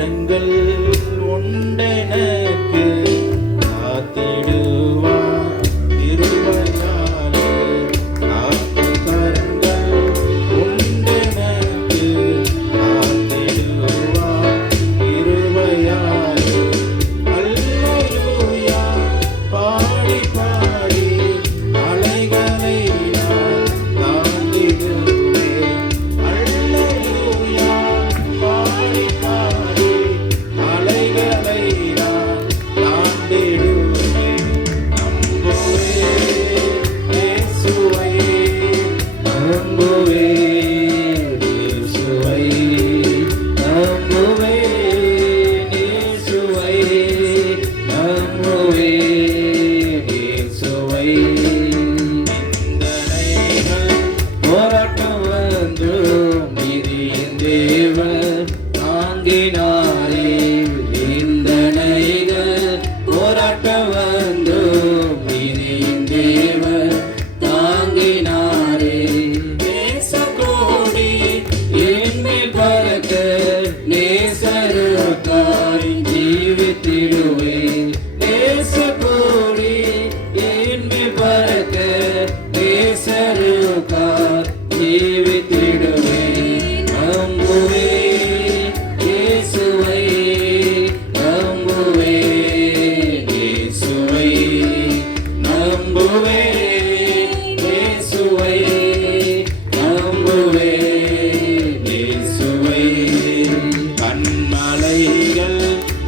கரங்கள் உண்டெனக்கு காத்திடுவார் கிருபையாலே. காக்கும் கரங்கள் உண்டெனக்கு காத்திடுவார் கிருபையாலே. அல்லேலூயா பாடி பாடி அலைகளை நான் தாண்டிடுவேன். அல்லேலூயா பாடி பாடி அலைகளை நான் தாண்டிடுவேன். நம்புவேன் இயேசுவை, நம்புவேன் இயேசுவை, நம்புவேன் இயேசுவை, நம்புவேன் இயேசுவை. நிந்தனைகள் போராட்டம் வந்தும் நீதியின் தேவன் தாங்கினாரே. நிந்தனைகள் போராட்டம் வந்தும் நீதியின் தேவன் தாங்கினாரே. நேசக்கோடி என்மேல் பறக்க நேசருக்காய் ஜீவித்திடுவேன். நேசக்கோடி என்மேல் பறக்க நேசருக்காய் ஜீவித்திடுவேன். நம்புவேன் இயேசுவை, நம்புவேன் இயேசுவை, நம்புவேன் இயேசுவை, நம்புவேன் இயேசுவை. கண்மலைகள்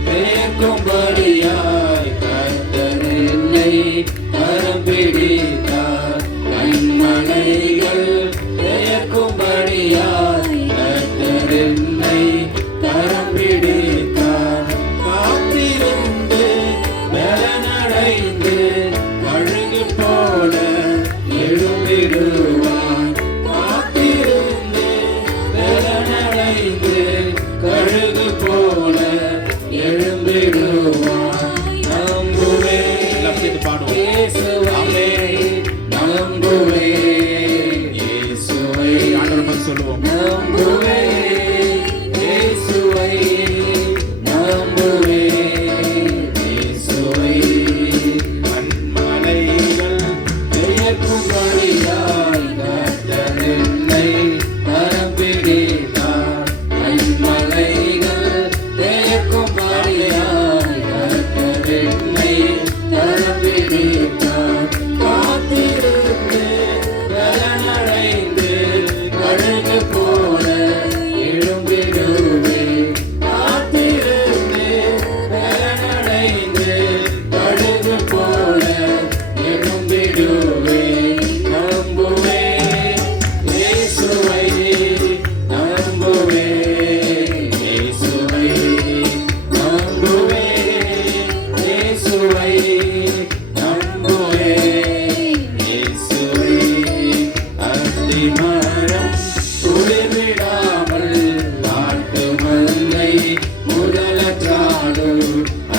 பெயர்க்கும்படியாய் கர்த்தர் என்னை கரம் பிடித்தார். கண்மலைகள் பெயர்க்கும்படியாய் கர்த்தர் என்னை கரம் பிடித்தார். காத்திருந்து பலனடைந்து கழுகு போல எழும்பிடுவார். காத்திருந்து பலனடைந்து கழுகு போல எழும்பிடுவார். நம்புவேன் இயேசுவை, நம்புவேன் இயேசுவை. ஆண்டவர் சொல்லுவோம். நம்புவேன் இயேசுவை, நம்புவேன் இயேசுவை. கண்மலைகள் பெயர்க்கும்படியாய் கர்த்தர் என்னை கரம் பிடித்தார். கண்மலைகள் பெயர்க்கும்படியாய் கர்த்தர் என்னை கரம் பிடித்தார். காத்திருந்து பலனடைந்து கழுகு போல எழும்பிடுவேன். காத்திருந்து பலனடைந்து கழுகு போல எழும்பிடுவேன். நம்புவேன் இயேசுவை, நம்புவேன் இயேசுவை, நம்புவேன் இயேசுவை, நம்புவேன் இயேசுவை. அத்திமரம் துளிர்விடாமல் நாட்டு மல்லை முதலற்றாலும்.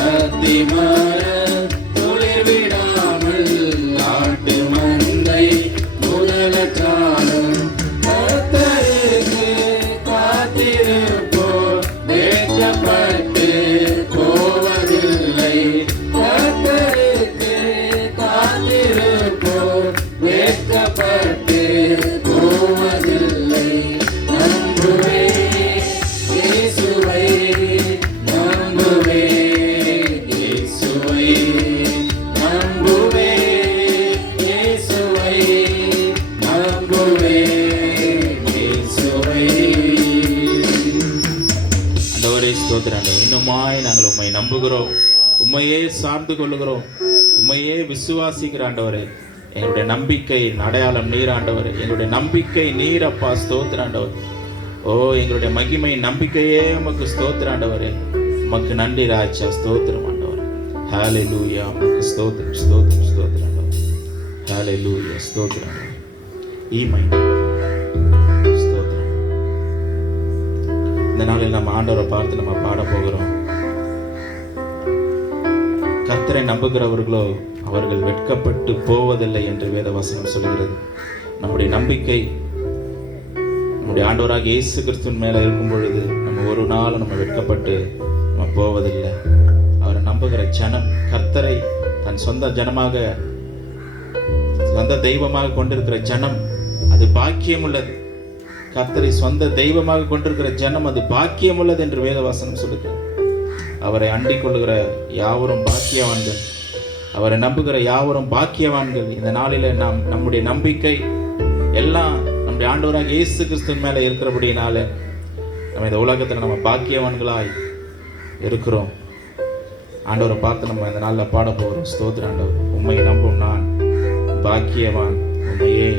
அத்திமரம் துளிர்விடாமல் நாட்டு மந்தை முதலற்றாலும். கர்த்தருக்கு காத்திருப்போர் வெட்கப்பட்டு போவதில்லை. கர்த்தருக்கு காத்திருப்போர் வெட்கப்பட்டு போவதில்லை. நம்புவேன் இயேசுவை, நம்புவேன் இயேசுவை, நம்புவேன் இயேசுவை, நம்புவேன் இயேசுவை. ஆண்டவரே ஸ்தோத்திரம். இன்னுமாய் நாங்கள் உம்மை நம்புகிறோம், உம்மையே சார்ந்து கொள்ளுகிறோம், உம்மையே விசுவாசிக்கிற ஆண்டவரே. எங்களுடைய நம்பிக்கையின் அடையாளம் நீர் ஆண்டவரே. எங்களுடைய நம்பிக்கை நீர் அப்பா. ஸ்தோத்திரம் ஆண்டவர். ஓ எங்களுடைய மகிமை நம்பிக்கையே உமக்கு ஸ்தோத்திரம் ஆண்டவரே. உமக்கு நன்றி ராஜா. ஸ்தோத்திரம் ஆண்டவர். ஹல்லேலூயா. உமக்கு ஸ்தோத்திரம், ஸ்தோத்திரம், ஸ்தோத்திரம் ஆண்டவர். ஹல்லேலூயா. ஸ்தோத்திரம் ஆண்டவர். ஸ்தோத்திரம். இந்த நாளில் நம்ம ஆண்டவரை பார்த்து நம்ம பாட போகிறோம். கர்த்தரை நம்புகிறவர்களோ அவர்கள் வெட்கப்பட்டு போவதில்லை என்று வேத வசனம் சொல்கிறது. நம்முடைய நம்பிக்கை நம்முடைய ஆண்டவராக இயேசு கிறிஸ்துவின் மேலே இருக்கும் பொழுது நம்ம ஒரு நாளும் நம்ம வெட்கப்பட்டு நம்ம போவதில்லை. அவரை நம்புகிற ஜனம், கர்த்தரை தன் சொந்த ஜனமாக, சொந்த தெய்வமாக கொண்டிருக்கிற ஜனம் அது பாக்கியம் உள்ளது. கர்த்தரை சொந்த தெய்வமாக கொண்டிருக்கிற ஜனம் அது பாக்கியம் உள்ளது என்று வேதவசனம் சொல்லுகிறது. அவரை அண்டிக் கொள்ளுகிற யாவரும் பாக்கியவான்கள், அவரை நம்புகிற யாவரும் பாக்கியவான்கள். இந்த நாளில் நாம் நம்முடைய நம்பிக்கை எல்லாம் நம்முடைய ஆண்டவராக இயேசு கிறிஸ்துவின் மேலே இருக்கிறபடினால நம்ம இந்த உலகத்தில் நம்ம பாக்கியவான்களாய் இருக்கிறோம். ஆண்டவரை பார்த்து நம்ம இந்த நாளில் பாட போகிறோம். ஸ்தோத்திர ஆண்டவர், உம்மை நம்பும் நான் பாக்கியவான், உம்மையே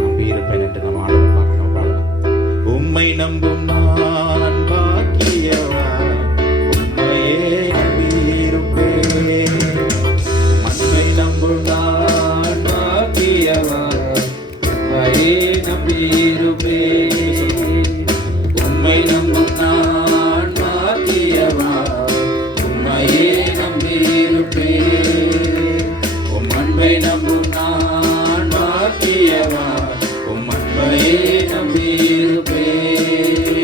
நம்பி இருப்பேன் என்று நம்ம ஆண்டவரை பார்த்து நம்ம பாடலாம். உம்மை நம்பும் நான் பாக்கியவான், உம்மையே நம்பி இருப்பேன். உம்மை நம்பும் நான் பாக்கியவான், உம்மையே நம்பி இருப்பேன். உம்மை நம்பும் நான் பாக்கியவான், உம்மையே நம்பி இருப்பேன். உம் அன்பை நம்பும் நான் பாக்கியவான், உம் அன்பையே நம்பி இருப்பேன்.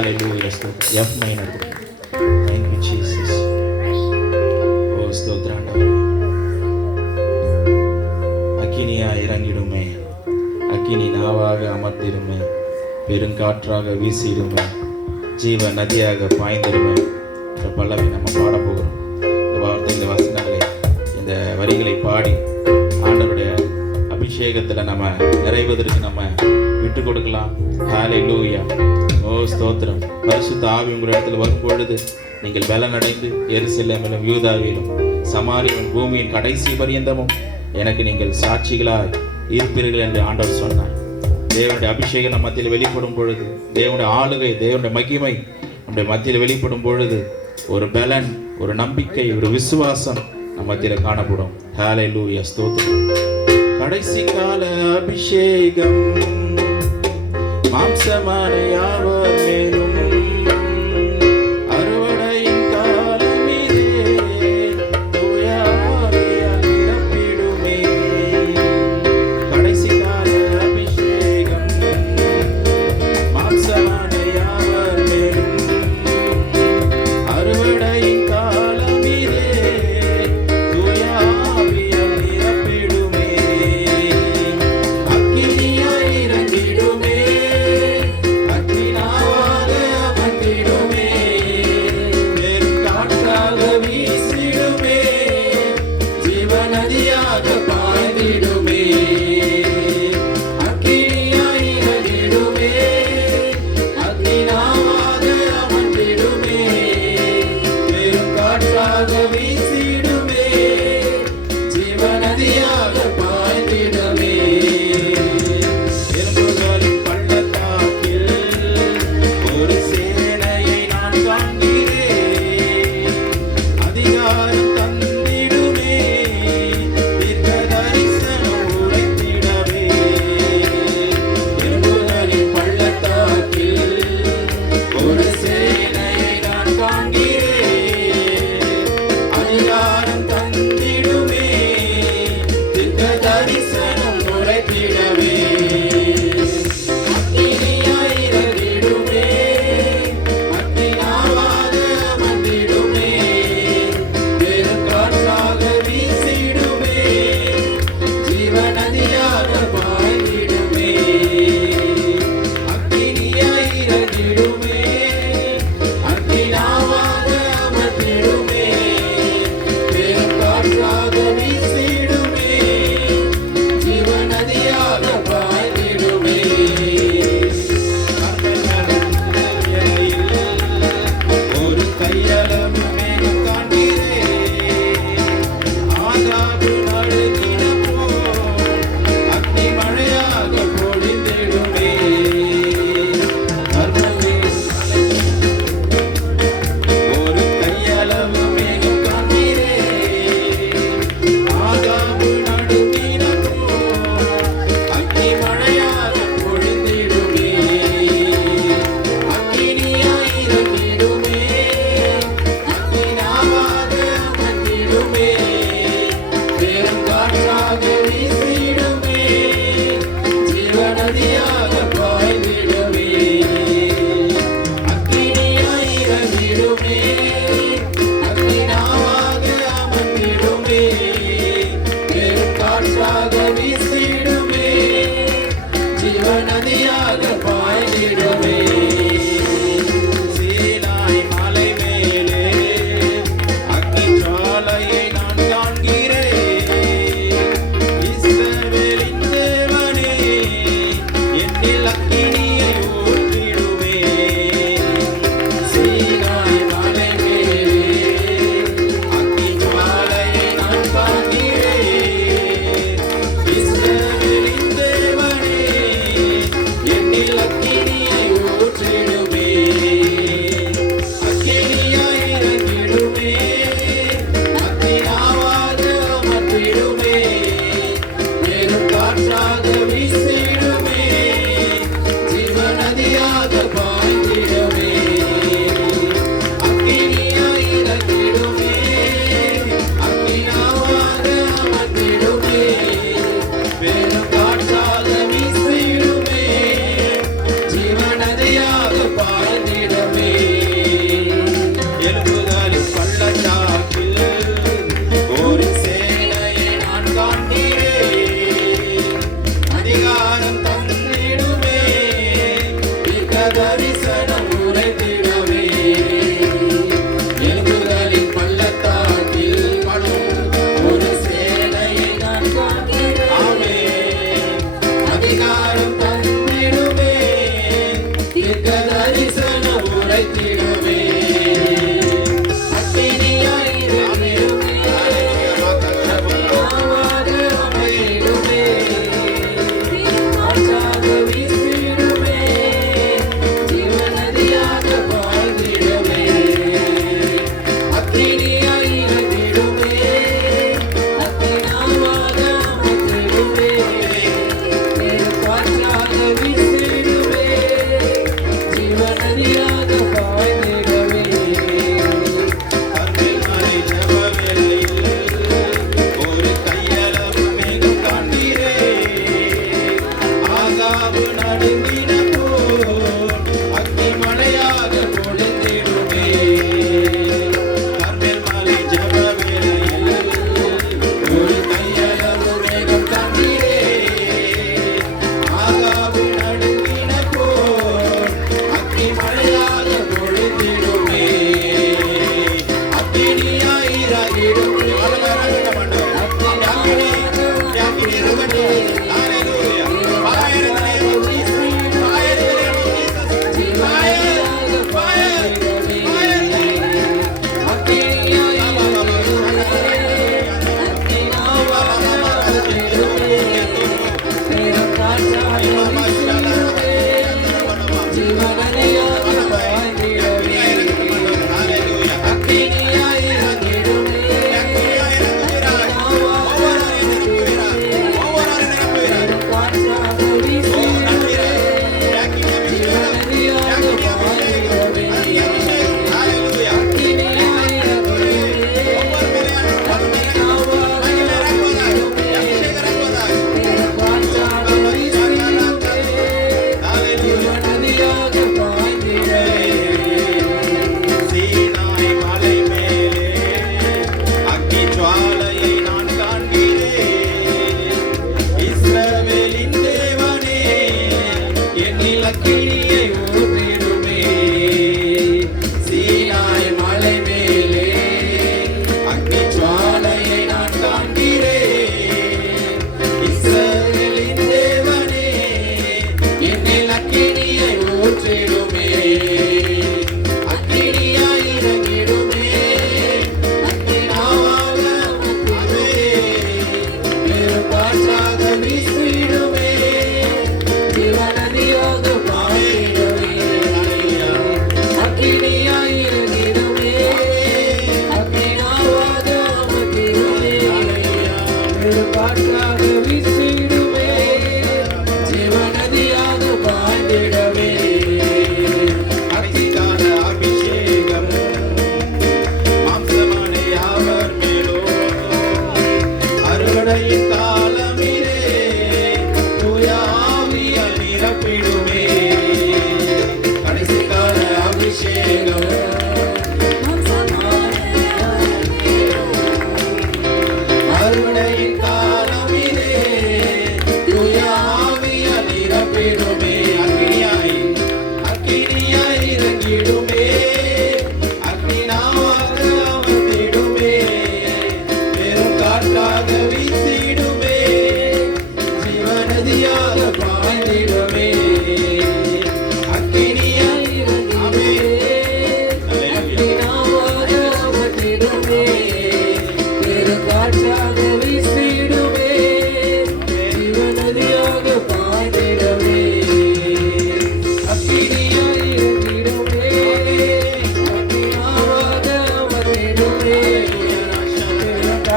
ஹalleluya ஸ்தோத்திரம். F minor. Thank you Jesus. ஓ ஸ்தோத்திரம் ஆண்டவரே. அக்கினியா இறங்கிடுமே, அக்கினி நாவாக அமர்ந்திடுமே, பெருங்காற்றாக வீசிடுமே, ஜீவ நதியாக பாய்ந்திடுமே. இந்த பல்லவி நம்ம பாட போகிறோம். இந்த வார்த்தை, இந்த வசனங்களை, இந்த வரிகளை பாடி ஆண்டவருடைய அபிஷேகத்தில் நம்ம நிறைவதற்கு நம்ம விட்டு கொடுக்கலாம். ஹalleluya. ஓ ஸ்தோத்திரம். பரிசுத்த ஆவி உங்கள் இடத்துல வரும் பொழுது நீங்கள் பலனடைந்து எருசலேமிலும் யூதாவிலும் சமாரியும் பூமியின் கடைசி பரியந்தமும் எனக்கு நீங்கள் சாட்சிகளாய் இருப்பீர்கள் என்று ஆண்டவர் சொன்னார். தேவனுடைய அபிஷேகம் நம் மத்தியில் வெளிப்படும் பொழுது, தேவனுடைய ஆளுகை, தேவனுடைய மகிமை நம்முடைய மத்தியில் வெளிப்படும் பொழுது ஒரு பலன், ஒரு நம்பிக்கை, ஒரு விசுவாசம் நம் மத்தியில் காணப்படும். ஹalleluya ஸ்தோத்திரம். கடைசி கால அபிஷேகம் மாம்சமான யாவர் மேலும் அறுவடையின் காலம் இதே, தூய ஆவியால் நிரப்பிடுமே. கடைசி கால அபிஷேகம் மாம்சமான யாவர் மேலும் அறுவடையின் காலம் இதே, தூய ஆவியால் நிரப்பிடுமே. அக்கினியாய் இறங்கிடுமே, அக்கினாவால்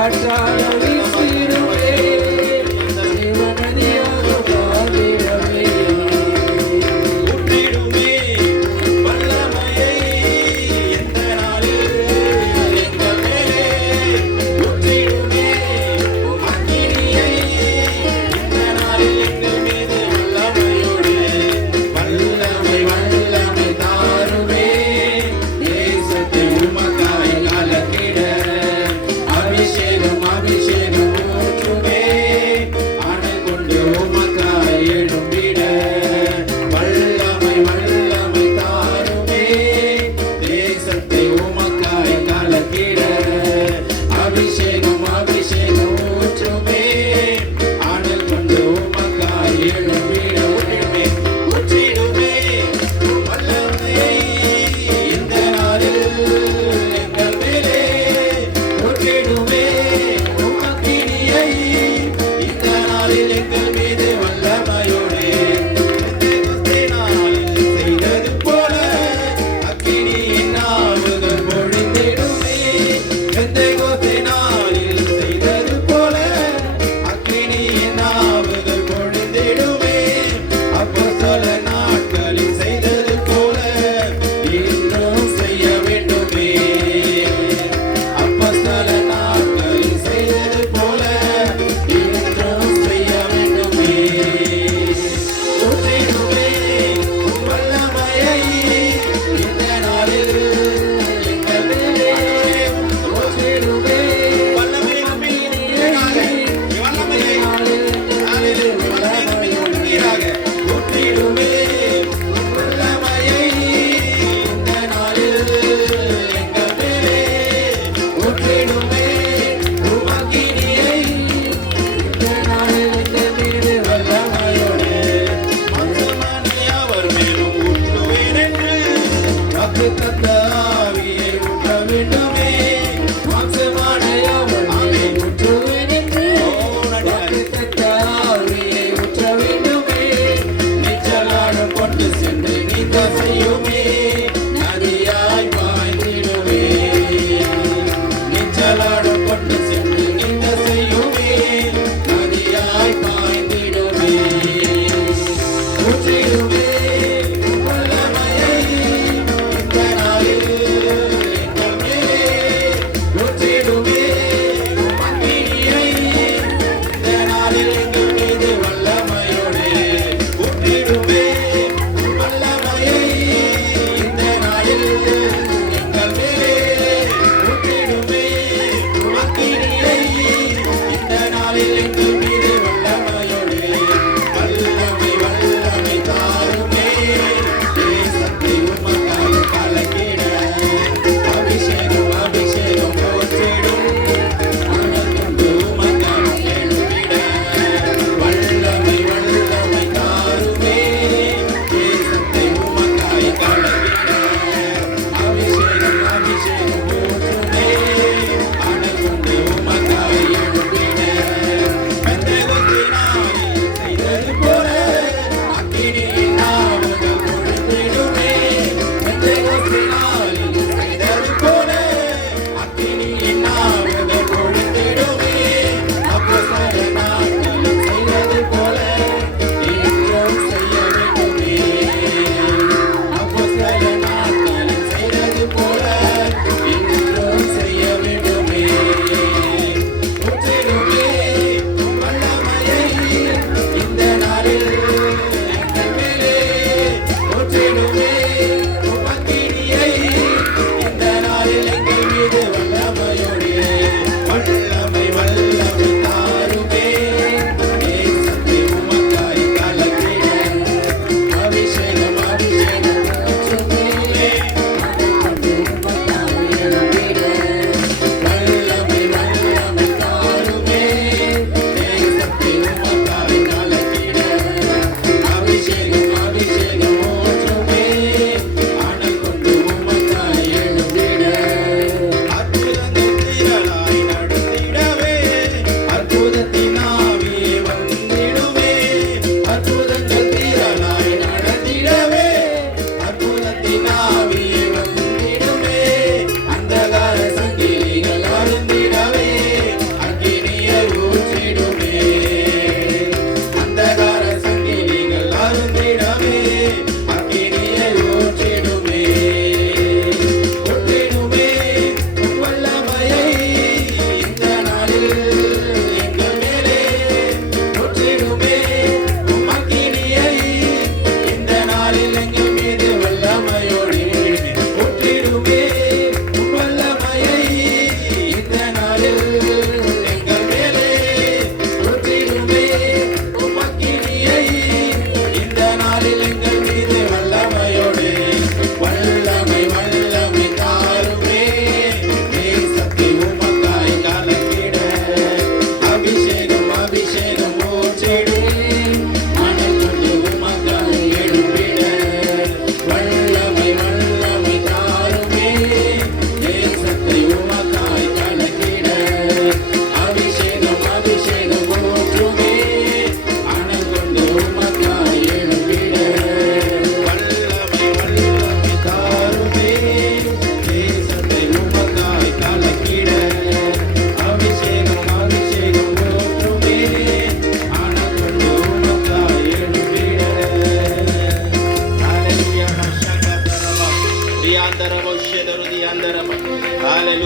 காற்றாக வீசிடுமே சிவனதியாக பாடிடவே ஊற்றிடுமே வல்லமையை எந்த நாளில் எங்கள் மேலே ஊற்றிடுமே அக்கினியை இந்த நாளில் எங்கள் மீது வல்லமையோடு வல்லமை வல்லமை தாருமே தேசத்தை உமக்காய் கலக்கிட அபிஷேகம் அபிஷேகம்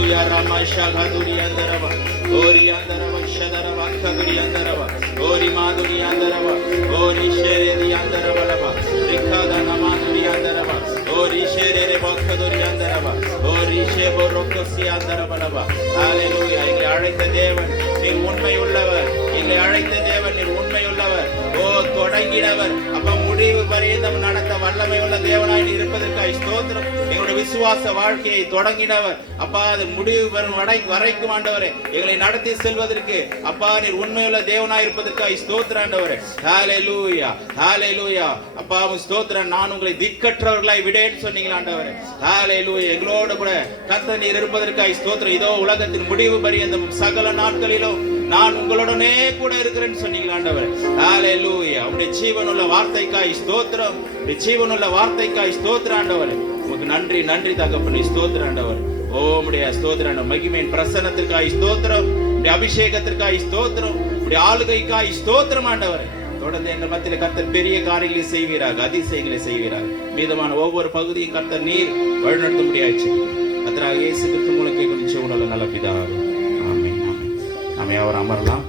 Hallelujah. Ramasha Gaduri Andarava. Ori Andarava Shadarava Kaduri Andarava. Ori Maduri Andarava. Ori Shere Andarava. Rikada Namaduri Andarava. Ori Shere Bakaduri Andarava. Ori Shebo Rokosi Andarava. Hallelujah. எங்களை அழைத்த தேவன் நீர் உண்மை உள்ளவர். எங்களை அழைத்த தேவன் நீர் உண்மை உள்ளவர். ஓ தொடங்கினவர் அப்ப முடிவு பரியந்தம் நடத்த வல்லமை உள்ள தேவனாய் நீர் இருப்பதற்காக ஸ்தோத்திரம். எங்களுடைய விசுவாச வாழ்க்கையை தொடங்கினவர் அப்பா அது முடிவு வரும் வரைக்கும் ஆண்டவரே எங்களை நடத்தி செல்வதற்கு அப்பா நீர் உண்மையுள்ள தேவனாய் இருப்பதற்காக ஸ்தோத்திரம் ஆண்டவரே. ஹalleluya ஹalleluya அப்பா ஸ்தோத்திரம். நான் உங்களை திக்கற்றவர்களாய் விடேன்னு சொன்னீங்க ஆண்டவரே. ஹalleluya எங்களோட கூட கர்த்தர் நீர் இருப்பதற்காக ஸ்தோத்திரம். இதோ உலகத்தின் முடிவு பரியந்தம் சகல நாட்களிலும் நான் உங்களுடனே கூட இருக்கிறேன்னு சொன்னீங்க ஆண்டவரே. ஹalleluya உம்முடைய ஜீவனுள்ள வார்த்தைக்காய் ஸ்தோத்திரம். உம்முடைய ஜீவனுள்ள வார்த்தைக்காய் ஸ்தோத்திரம் ஆண்டவரே. உமக்கு நன்றி நன்றி தகப்பனே ஸ்தோத்திரம் ஆண்டவரே. ஓ உம்முடைய ஸ்தோத்திரம் மகிமையின் பிரசன்னத்திற்காய் ஸ்தோத்திரம். உம்முடைய அபிஷேகத்திற்காய் ஸ்தோத்திரம். உம்முடைய ஆளுகைக்காய் ஸ்தோத்திரம் ஆண்டவரே. தொடர்ந்து எங்கள் மத்தியில் கர்த்தர் பெரிய காரியங்களை செய்வீராக, அதிசயங்களை செய்வீராக. மீதமான ஒவ்வொரு பகுதியும் கர்த்தர் நீர் வழிநடத்த முடியாச்சு. கர்த்தராகிய இயேசு கிறிஸ்து மூலம் கேட்கும் நிச்சயம் நல்ல பிதாவே. ஆமென் ஆமென். நாம யாவரும் அமரலாம்.